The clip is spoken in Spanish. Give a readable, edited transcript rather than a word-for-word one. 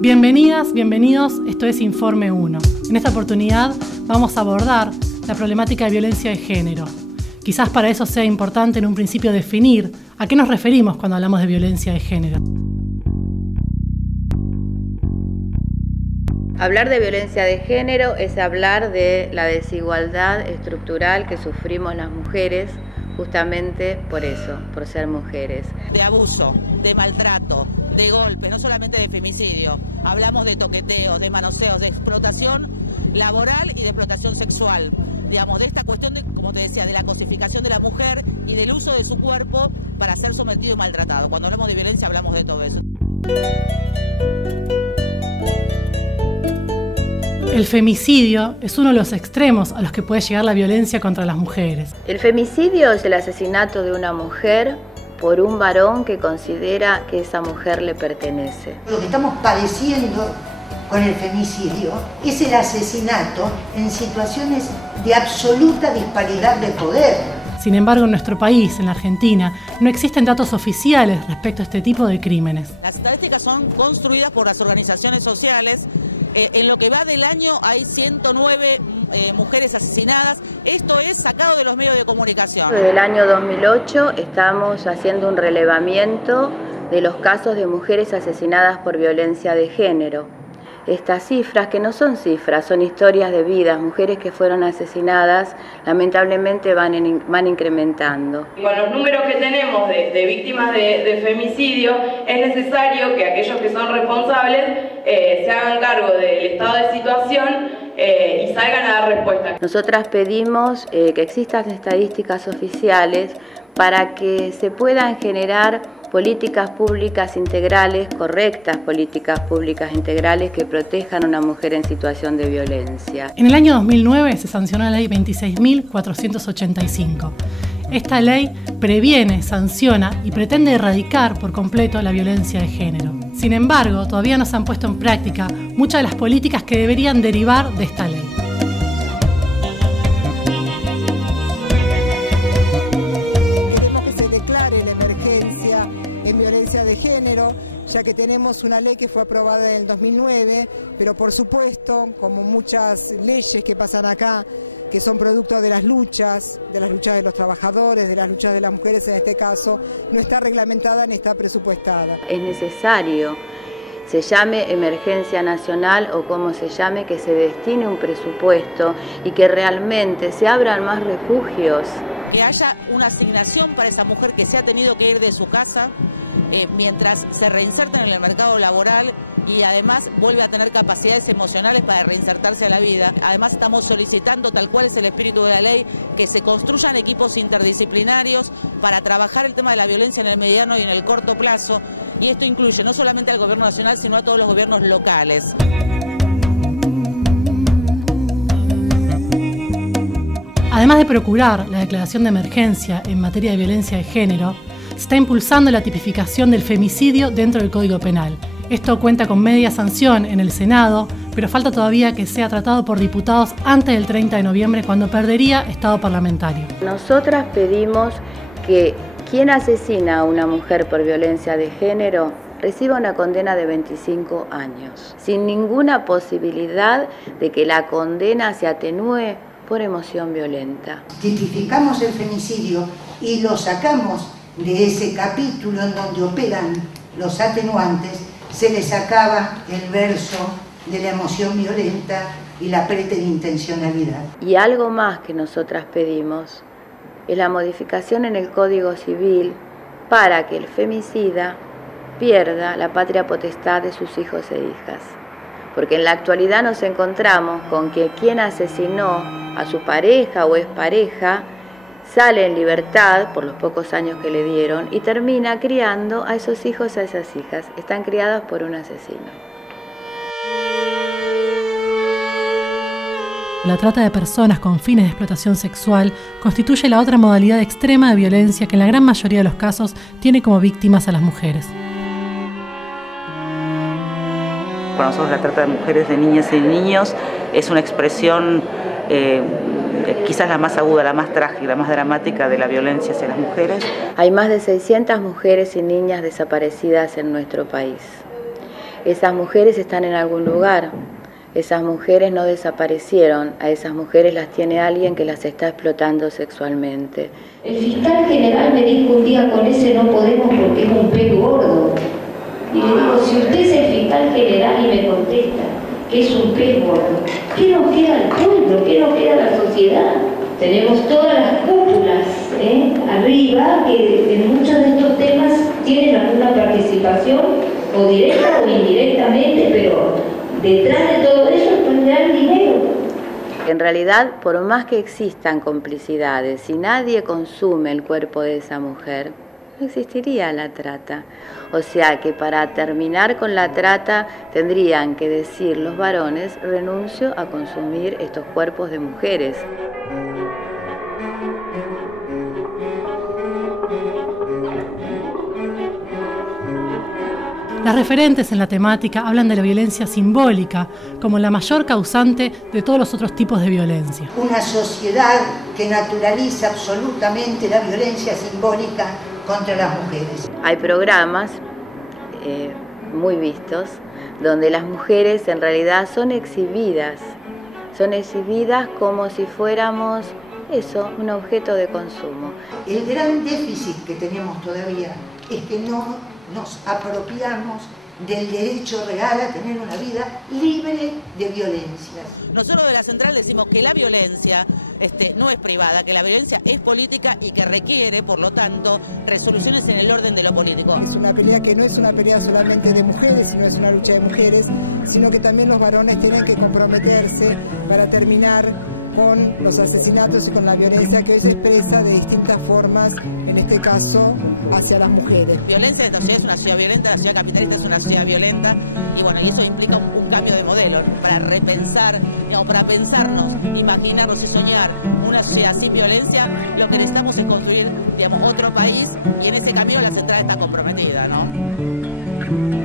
Bienvenidas, bienvenidos, esto es Informe 1. En esta oportunidad vamos a abordar la problemática de violencia de género. Quizás para eso sea importante en un principio definir a qué nos referimos cuando hablamos de violencia de género. Hablar de violencia de género es hablar de la desigualdad estructural que sufrimos las mujeres justamente por eso, por ser mujeres. De abuso, de maltrato, de golpe, no solamente de femicidio. Hablamos de toqueteos, de manoseos, de explotación laboral y de explotación sexual. Digamos, de esta cuestión, como te decía, de la cosificación de la mujer y del uso de su cuerpo para ser sometido y maltratado. Cuando hablamos de violencia hablamos de todo eso. El femicidio es uno de los extremos a los que puede llegar la violencia contra las mujeres. El femicidio es el asesinato de una mujer por un varón que considera que esa mujer le pertenece. Lo que estamos padeciendo con el femicidio es el asesinato en situaciones de absoluta disparidad de poder. Sin embargo, en nuestro país, en la Argentina, no existen datos oficiales respecto a este tipo de crímenes. Las estadísticas son construidas por las organizaciones sociales. En lo que va del año hay 109 mujeres asesinadas. Esto es sacado de los medios de comunicación. Desde el año 2008 estamos haciendo un relevamiento de los casos de mujeres asesinadas por violencia de género. Estas cifras, que no son cifras, son historias de vidas, mujeres que fueron asesinadas, lamentablemente van incrementando. Con los números que tenemos de víctimas de femicidio, es necesario que aquellos que son responsables se hagan cargo del estado de situación y salgan a dar respuesta. Nosotras pedimos que existan estadísticas oficiales para que se puedan generar políticas públicas integrales, correctas políticas públicas integrales que protejan a una mujer en situación de violencia. En el año 2009 se sancionó la ley 26.485. Esta ley previene, sanciona y pretende erradicar por completo la violencia de género. Sin embargo, todavía no se han puesto en práctica muchas de las políticas que deberían derivar de esta ley. De género, ya que tenemos una ley que fue aprobada en el 2009, pero por supuesto, como muchas leyes que pasan acá, que son producto de las luchas de los trabajadores, de las luchas de las mujeres en este caso, no está reglamentada ni está presupuestada. Es necesario, se llame emergencia nacional o como se llame, que se destine un presupuesto y que realmente se abran más refugios. Que haya una asignación para esa mujer que se ha tenido que ir de su casa mientras se reinserta en el mercado laboral y además vuelve a tener capacidades emocionales para reinsertarse a la vida. Además estamos solicitando, tal cual es el espíritu de la ley, que se construyan equipos interdisciplinarios para trabajar el tema de la violencia en el mediano y en el corto plazo, y esto incluye no solamente al gobierno nacional sino a todos los gobiernos locales. Además de procurar la declaración de emergencia en materia de violencia de género, se está impulsando la tipificación del femicidio dentro del Código Penal. Esto cuenta con media sanción en el Senado, pero falta todavía que sea tratado por diputados antes del 30 de noviembre, cuando perdería estado parlamentario. Nosotras pedimos que quien asesina a una mujer por violencia de género reciba una condena de 25 años, sin ninguna posibilidad de que la condena se atenúe por emoción violenta. Tipificamos el femicidio y lo sacamos de ese capítulo en donde operan los atenuantes, se le sacaba el verso de la emoción violenta y la preterintencionalidad. Y algo más que nosotras pedimos es la modificación en el Código Civil para que el femicida pierda la patria potestad de sus hijos e hijas. Porque en la actualidad nos encontramos con que quien asesinó a su pareja o expareja sale en libertad por los pocos años que le dieron y termina criando a esos hijos, a esas hijas. Están criadas por un asesino. La trata de personas con fines de explotación sexual constituye la otra modalidad extrema de violencia que en la gran mayoría de los casos tiene como víctimas a las mujeres. Para nosotros la trata de mujeres, de niñas y de niños es una expresión quizás la más aguda, la más trágica, la más dramática de la violencia hacia las mujeres. Hay más de 600 mujeres y niñas desaparecidas en nuestro país. Esas mujeres están en algún lugar, esas mujeres no desaparecieron, a esas mujeres las tiene alguien que las está explotando sexualmente. El fiscal general me dijo un día, con ese no podemos porque es un pez gordo. Y le digo, si usted es el fiscal general y me contesta que es un pez gordo, ¿qué nos queda al pueblo? ¿Qué nos queda a la sociedad? Tenemos todas las cúpulas arriba que en muchos de estos temas tienen alguna participación, o directa o indirectamente, pero detrás de todo eso está el dinero. En realidad, por más que existan complicidades, si nadie consume el cuerpo de esa mujer, no existiría la trata. O sea que para terminar con la trata tendrían que decir los varones: renuncio a consumir estos cuerpos de mujeres. Las referentes en la temática hablan de la violencia simbólica como la mayor causante de todos los otros tipos de violencia. Una sociedad que naturaliza absolutamente la violencia simbólica contra las mujeres. Hay programas muy vistos donde las mujeres en realidad son exhibidas como si fuéramos un objeto de consumo. El gran déficit que tenemos todavía es que no nos apropiamos del derecho real a tener una vida libre de violencias. Nosotros de la Central decimos que la violencia no es privada, que la violencia es política y que requiere, por lo tanto, resoluciones en el orden de lo político. Es una pelea que no es una pelea solamente de mujeres, sino es una lucha de mujeres, sino que también los varones tienen que comprometerse para terminar con los asesinatos y con la violencia que hoy se expresa de distintas formas, en este caso hacia las mujeres. Violencia de esta ciudad es una ciudad violenta, la ciudad capitalista es una ciudad violenta, y bueno, y eso implica un cambio de modelo para repensar, para pensarnos, imaginarnos y soñar una sociedad sin violencia. Lo que necesitamos es construir, otro país, y en ese camino la Central está comprometida, ¿no?